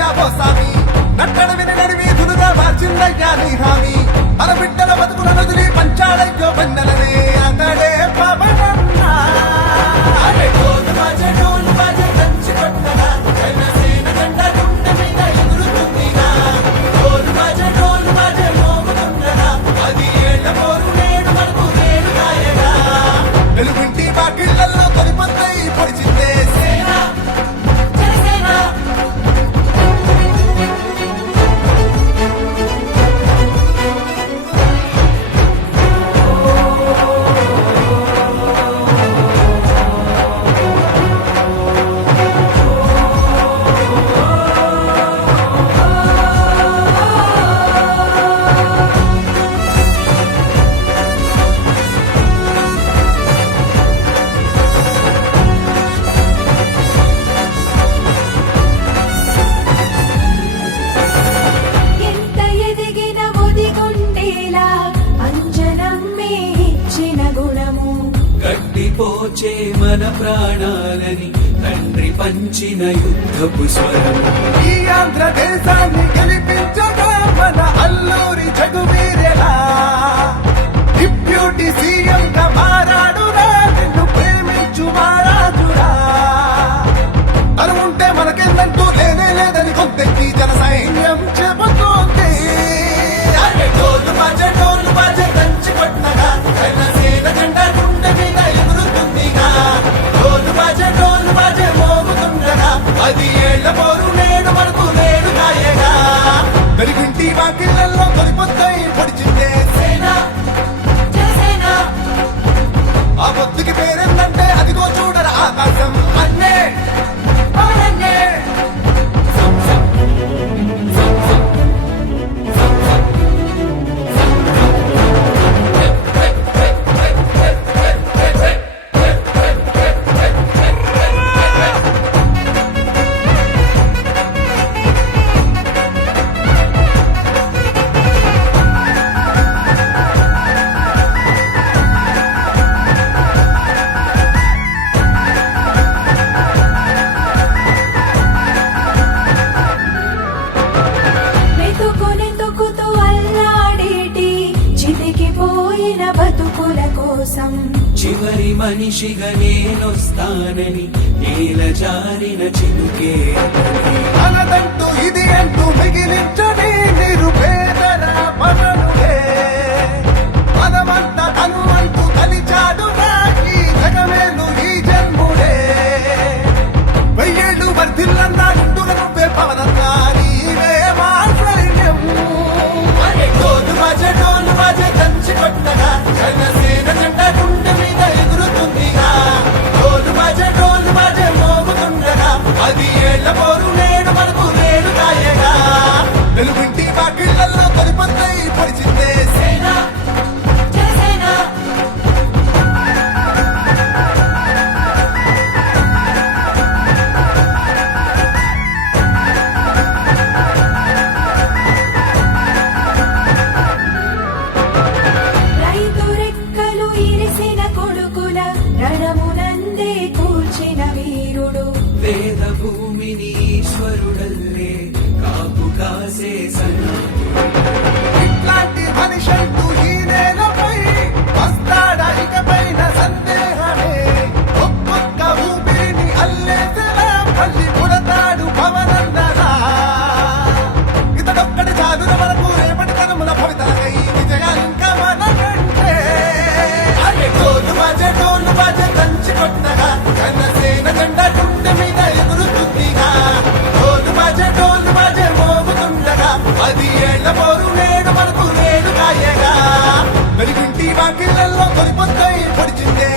నడిపావో సామి నట్టడ విని నడివీధులుగా మార్చిందయ్యా నీ హామీ మన బిడ్డల బతుకుల నదులి పంచాడయ్యో పన్నెలనే అతడే పవనన్నా వెలుగుంటి వాకిళ్లలో తొలిపొద్దై పొడిచిందే సేన జనసేన ఎంత ఎదిగిన ఒదిగుండేలా అంజనమ్మే ఇచ్చిన గుణము కట్టిపోచే మన ప్రాణాలని తండ్రి పంచిన యుద్ధపు స్వరము ఈ ఆంధ్రదేశాన్ని గెలిపించగా మన అల్లూరి జగువీరెలా డిప్యూటీ సీఎం గా మారాడురా నిన్ను ప్రేమించు మహారాజురా తను ఉంటే మనకెందంటూ లేనే లేదని కొంతెక్కి జన సైన్యం చెబుతోంది డోలు బాజే దంచి కొట్టగా జనసేన జెండా గుండె మీద ఎగురుతుందిగా డోలు బాజే మోగుతుండగా 10 ఏళ్ల పోరు నేడు మనకు నేడు కాయగా వెలుగుంటి వాకిళ్లలో తొలిపొద్దై పొడిచిందే సేన జనసేన ఆ పొద్దుకి పేరేందంటే అదిగో చూడరా ఆకాశం అన్నే పవనన్నే వెతుకుతూ అల్లాడేటి చితికిపోయిన బతుకుల కోసం చివరి మనిషిగా నేనొస్తానని నేల జారిన చినుకే అతని. అనదంటూ ఇది అంటూ మిగిలించని నిరుపేదల పనులే మనమంతా తను అంటూ కలిచాడు ఈ జగమేలు ఈ జన్ముడే 1000 ఏళ్ళు వర్ధిల్లన్నా ఇందుల నువ్వే పవనన్నా నీవే మా సైన్యం డోలు బాజే దంచి కొట్టగా జనసేన జెండా గుండె మీద ఎగురుతుందిగా డోలు బాజే మోగుతుండగా 10 ఏళ్ల పోరు నేడు మనకు నేడు కాయగా వెలుగుంటి వాకిళ్లలో తొలిపొద్దై పొడిచిందే సేన జనసేన రైతు రెక్కలు ఇరిసిన కొడుకుల రణమునందే కూల్చిన వీరుడు వేద భూమిని ఈశ్వరుడల్లే కాపు కాసే సన్నాడు ఇట్లాంటి మనిషంటూ ఈ నేలపై వస్తాడా ఇకపైన సందేహమే ఒక్కొక్క ఊపిరిని అల్లేసలా మళ్ళీ పుడతాడు పవనన్నరా ఇతడొక్కడి చాలున మనకు రేపటి తరముల భవితలకై విజయాలింకా మనకంటే డోలు బాజే దంచి కొట్టగా జనసేన జెండా గుండె మీద ఎగురుతుందిగా డోలు బాజే మోగుతుండగా 10 ఏళ్ల పోరు నేడు మనకు నేడు కాయగా వెలుగుంటి వాకిళ్లలో తొలిపొద్దై పొడిచిందే